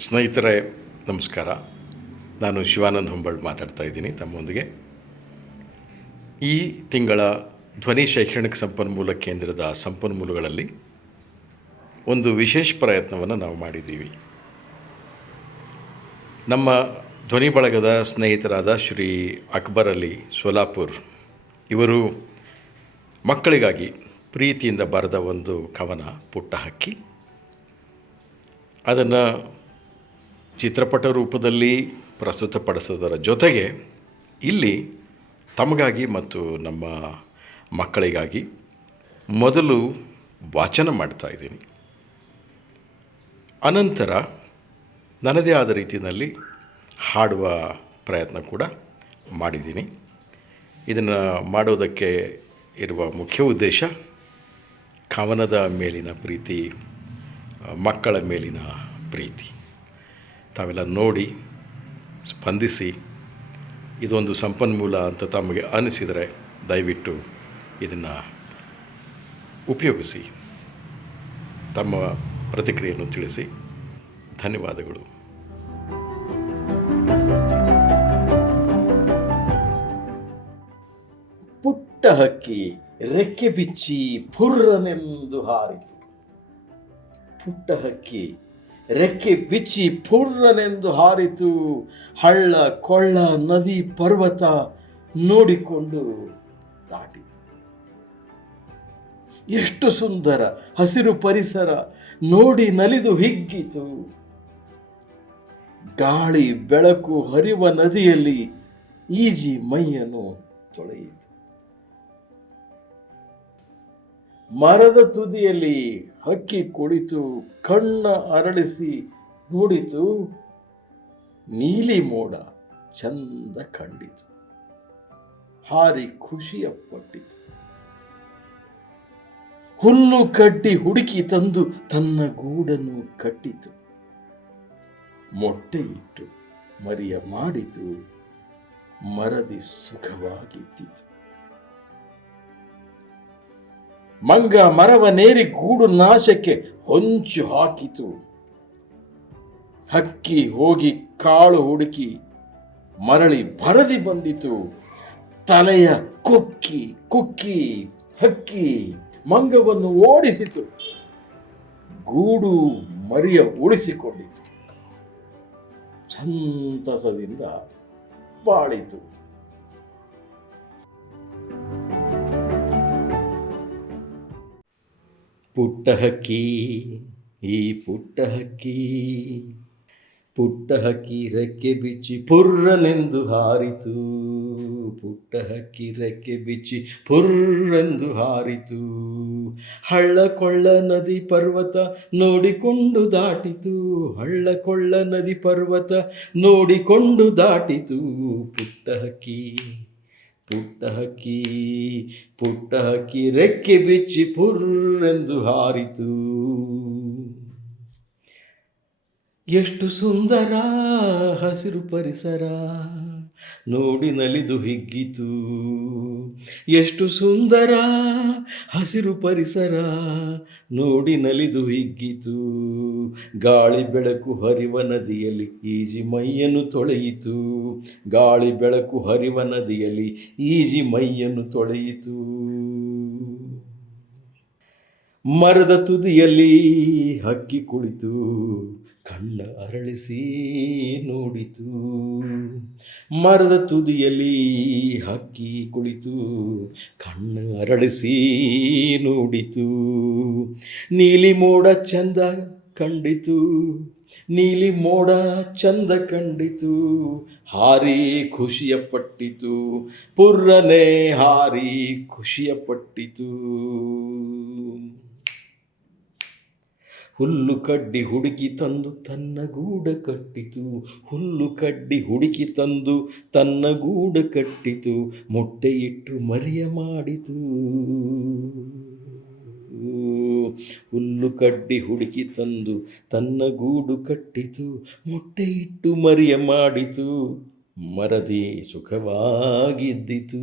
ಸ್ನೇಹಿತರೆ, ನಮಸ್ಕಾರ. ನಾನು ಶಿವಾನಂದ್ ಹೊಂಬಳ್ ಮಾತಾಡ್ತಾ ಇದ್ದೀನಿ ತಮ್ಮೊಂದಿಗೆ. ಈ ತಿಂಗಳ ಧ್ವನಿ ಶೈಕ್ಷಣಿಕ ಸಂಪನ್ಮೂಲ ಕೇಂದ್ರದ ಸಂಪನ್ಮೂಲಗಳಲ್ಲಿ ಒಂದು ವಿಶೇಷ ಪ್ರಯತ್ನವನ್ನು ನಾವು ಮಾಡಿದ್ದೀವಿ. ನಮ್ಮ ಧ್ವನಿ ಬಳಗದ ಸ್ನೇಹಿತರಾದ ಶ್ರೀ ಅಕ್ಬರ್ ಅಲಿ ಸೋಲಾಪುರ್ ಇವರು ಮಕ್ಕಳಿಗಾಗಿ ಪ್ರೀತಿಯಿಂದ ಬರೆದ ಒಂದು ಕವನ ಪುಟ್ಟ ಹಕ್ಕಿ. ಅದನ್ನು ಚಿತ್ರಪಟ ರೂಪದಲ್ಲಿ ಪ್ರಸ್ತುತಪಡಿಸೋದರ ಜೊತೆಗೆ ಇಲ್ಲಿ ತಮಗಾಗಿ ಮತ್ತು ನಮ್ಮ ಮಕ್ಕಳಿಗಾಗಿ ಮೊದಲು ವಾಚನ ಮಾಡ್ತಾ ಇದ್ದೀನಿ. ಅನಂತರ ನನ್ನದೇ ಆದ ರೀತಿಯಲ್ಲಿ ಹಾಡುವ ಪ್ರಯತ್ನ ಕೂಡ ಮಾಡಿದ್ದೀನಿ. ಇದನ್ನು ಮಾಡೋದಕ್ಕೆ ಇರುವ ಮುಖ್ಯ ಉದ್ದೇಶ ಕವನದ ಮೇಲಿನ ಪ್ರೀತಿ, ಮಕ್ಕಳ ಮೇಲಿನ ಪ್ರೀತಿ. ತಾವೆಲ್ಲ ನೋಡಿ, ಸ್ಪಂದಿಸಿ, ಇದೊಂದು ಸಂಪನ್ಮೂಲ ಅಂತ ತಮಗೆ ಅನಿಸಿದರೆ ದಯವಿಟ್ಟು ಇದನ್ನು ಉಪಯೋಗಿಸಿ, ತಮ್ಮ ಪ್ರತಿಕ್ರಿಯೆಯನ್ನು ತಿಳಿಸಿ. ಧನ್ಯವಾದಗಳು. ಪುಟ್ಟ ಹಕ್ಕಿ ರೆಕ್ಕೆ ಬಿಚ್ಚಿ ಫುರ್ರನೆಂದು ಹಾರಿತು. ಪುಟ್ಟ ಹಕ್ಕಿ ರೆಕ್ಕೆ ಬಿಚ್ಚಿ ಪುರ್ರನೆಂದು ಹಾರಿತು. ಹಳ್ಳ, ಕೊಳ್ಳ, ನದಿ, ಪರ್ವತ ನೋಡಿಕೊಂಡು ದಾಟಿತು ಎಷ್ಟು ಸುಂದರ ಹಸಿರು ಪರಿಸರ ನೋಡಿ ನಲಿದು ಹಿಗ್ಗಿತು. ಗಾಳಿ, ಬೆಳಕು ಹರಿವ ನದಿಯಲ್ಲಿ ಈಜಿ ಮೈಯನ್ನು ತೊಳೆಯಿತು. ಮರದ ತುದಿಯಲ್ಲಿ ಹಕ್ಕಿ ಕುಳಿತು ಕಣ್ಣ ಅರಳಿಸಿ ನೋಡಿತು, ನೀಲಿ ಮೋಡ ಚಂದ ಕಂಡಿತು, ಹಾರಿ ಖುಷಿಯ ಪಟ್ಟಿತು. ಹುಲ್ಲು ಕಡ್ಡಿ ಹುಡುಕಿ ತಂದು ತನ್ನ ಗೂಡನ್ನು ಕಟ್ಟಿತು. ಮೊಟ್ಟೆ ಇಟ್ಟು ಮರಿಯ ಮಾಡಿತು, ಮರದಿ ಸುಖವಾಗಿದ್ದಿತು. ಮಂಗ ಮರವನೇರಿ ಗೂಡು ನಾಶಕ್ಕೆ ಹೊಂಚು ಹಾಕಿತು. ಹಕ್ಕಿ ಹೋಗಿ ಕಾಳು ಹುಡುಕಿ ಮರಳಿ ಬರದಿ ಬಂದಿತು. ತಲೆಯ ಕುಕ್ಕಿ ಕುಕ್ಕಿ, ಹಕ್ಕಿ ಮಂಗವನ್ನು ಓಡಿಸಿತು. ಗೂಡು ಮರಿಯ ಉಳಿಸಿಕೊಂಡಿತು. ಸಂತಸದಿಂದ ಬಾಳಿತು. ಪುಟ್ಟ ಹಕ್ಕಿ ಈ ಪುಟ್ಟ ಹಕ್ಕಿ ಪುಟ್ಟ ಹಕ್ಕಿ ರೆಕ್ಕೆ ಬಿಚ್ಚಿ ಪುರ್ರನೆಂದು ಹಾರಿತು. ಪುಟ್ಟ ಹಕ್ಕಿ ರೆಕ್ಕೆ ಬಿಚ್ಚಿ ಪುರ್ರೆಂದು ಹಾರಿತು. ಹಳ್ಳ ಕೊಳ್ಳ ನದಿ ಪರ್ವತ ನೋಡಿಕೊಂಡು ದಾಟಿತು. ಹಳ್ಳ ಕೊಳ್ಳ ನದಿ ಪರ್ವತ ನೋಡಿಕೊಂಡು ದಾಟಿತು. ಪುಟ್ಟ ಹಕ್ಕಿ ಪುಟ್ಟ ಹಕ್ಕಿ ಪುಟ್ಟ ಹಕ್ಕಿ ರೆಕ್ಕೆ ಬಿಚ್ಚಿ ಪುರ್ರೆಂದು ಹಾರಿತು. ಎಷ್ಟು ಸುಂದರ ಹಸಿರು ಪರಿಸರ, ನೋಡಿ ನಲಿದು ಹಿಗ್ಗಿತು. ಎಷ್ಟು ಸುಂದರ ಹಸಿರು ಪರಿಸರ ನೋಡಿ ನಲಿದು ಹಿಗ್ಗಿತು. ಗಾಳಿ ಬೆಳಕು ಹರಿವ ನದಿಯಲ್ಲಿ ಈಜಿ ಮೈಯನ್ನು ತೊಳೆಯಿತು. ಗಾಳಿ ಬೆಳಕು ಹರಿವ ನದಿಯಲ್ಲಿ ಈಜಿ ಮೈಯನ್ನು ತೊಳೆಯಿತು. ಮರದ ತುದಿಯಲ್ಲಿ ಹಕ್ಕಿ ಕುಳಿತು. ಕಣ್ಣ ಅರಳಿಸಿ ನೋಡಿತು. ಮರದ ತುದಿಯಲ್ಲಿ ಹಕ್ಕಿ ಕುಳಿತು. ಕಣ್ಣು ಅರಳಿಸಿ ನೋಡಿತು. ನೀಲಿ ಮೋಡ ಚಂದ ಕಂಡಿತು. ನೀಲಿ ಮೋಡ ಚಂದ ಕಂಡಿತು. ಹಾರಿ ಖುಷಿಯ ಪಟ್ಟಿತು ಪುರ್ರನೆ ಹಾರಿ ಖುಷಿಯ ಪಟ್ಟಿತು ಹುಲ್ಲು ಕಡ್ಡಿ ಹುಡುಕಿ ತಂದು ತನ್ನ ಗೂಡ ಕಟ್ಟಿತು. ಹುಲ್ಲು ಕಡ್ಡಿ ಹುಡುಕಿ ತಂದು ತನ್ನ ಗೂಡ ಕಟ್ಟಿತು. ಮೊಟ್ಟೆ ಇಟ್ಟು ಮರಿಯ ಮಾಡಿತು. ಹುಲ್ಲು ಕಡ್ಡಿ ಹುಡುಕಿ ತಂದು ತನ್ನ ಗೂಡು ಕಟ್ಟಿತು. ಮೊಟ್ಟೆ ಇಟ್ಟು ಮರಿಯ ಮಾಡಿತು. ಮರದಿ ಸುಖವಾಗಿದ್ದಿತು.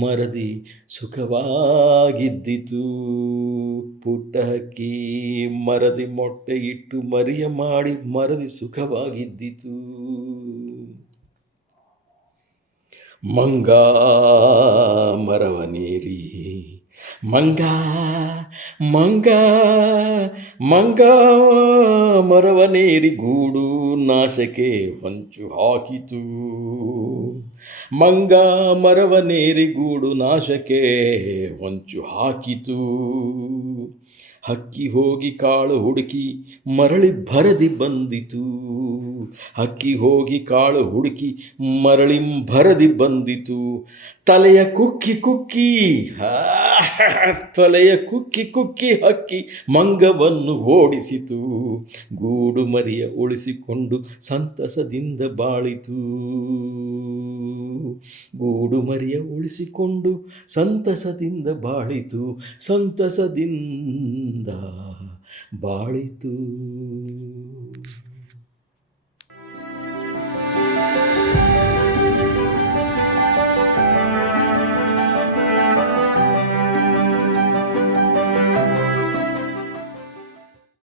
ಮರದಿ ಸುಖವಾಗಿದ್ದಿತು. ಪುಟ್ಟ ಹಕ್ಕಿ ಮರದಿ ಮೊಟ್ಟೆ ಇಟ್ಟು ಮರಿಯ ಮಾಡಿ ಮರದಿ ಸುಖವಾಗಿದ್ದಿತು. ಮಂಗ ಮರವನೇರಿ ಮಂಗ ಮಂಗ ಮಂಗ ಮರವನೇರಿ ಗೂಡು. ನಾಶಕ್ಕೆ ಹೊಂಚು ಹಾಕಿತು. ಮಂಗ ಮರವ ನೇರಿಗೂಡು ನಾಶಕ್ಕೆ ಹೊಂಚು ಹಾಕಿತು. ಹಕ್ಕಿ ಹೋಗಿ ಕಾಳು ಹುಡುಕಿ ಮರಳಿ ಭರದಿ ಬಂದಿತು. ಹಕ್ಕಿ ಹೋಗಿ ಕಾಳು ಹುಡುಕಿ ಮರಳಿ ಭರದಿ ಬಂದಿತು. ತಲೆಯ ಕುಕ್ಕಿ ಕುಕ್ಕಿ ತಲೆಯ ಕುಕ್ಕಿ ಕುಕ್ಕಿ ಹಕ್ಕಿ ಮಂಗವನ್ನು ಓಡಿಸಿತು. ಗೂಡು ಮರಿಯ ಉಳಿಸಿಕೊಂಡು ಸಂತಸದಿಂದ ಬಾಳಿತು. ಗೂಡು ಮರಿಯ ಉಳಿಸಿಕೊಂಡು ಸಂತಸದಿಂದ ಬಾಳಿತು. ಸಂತಸದಿಂದ ಬಾಳಿತು.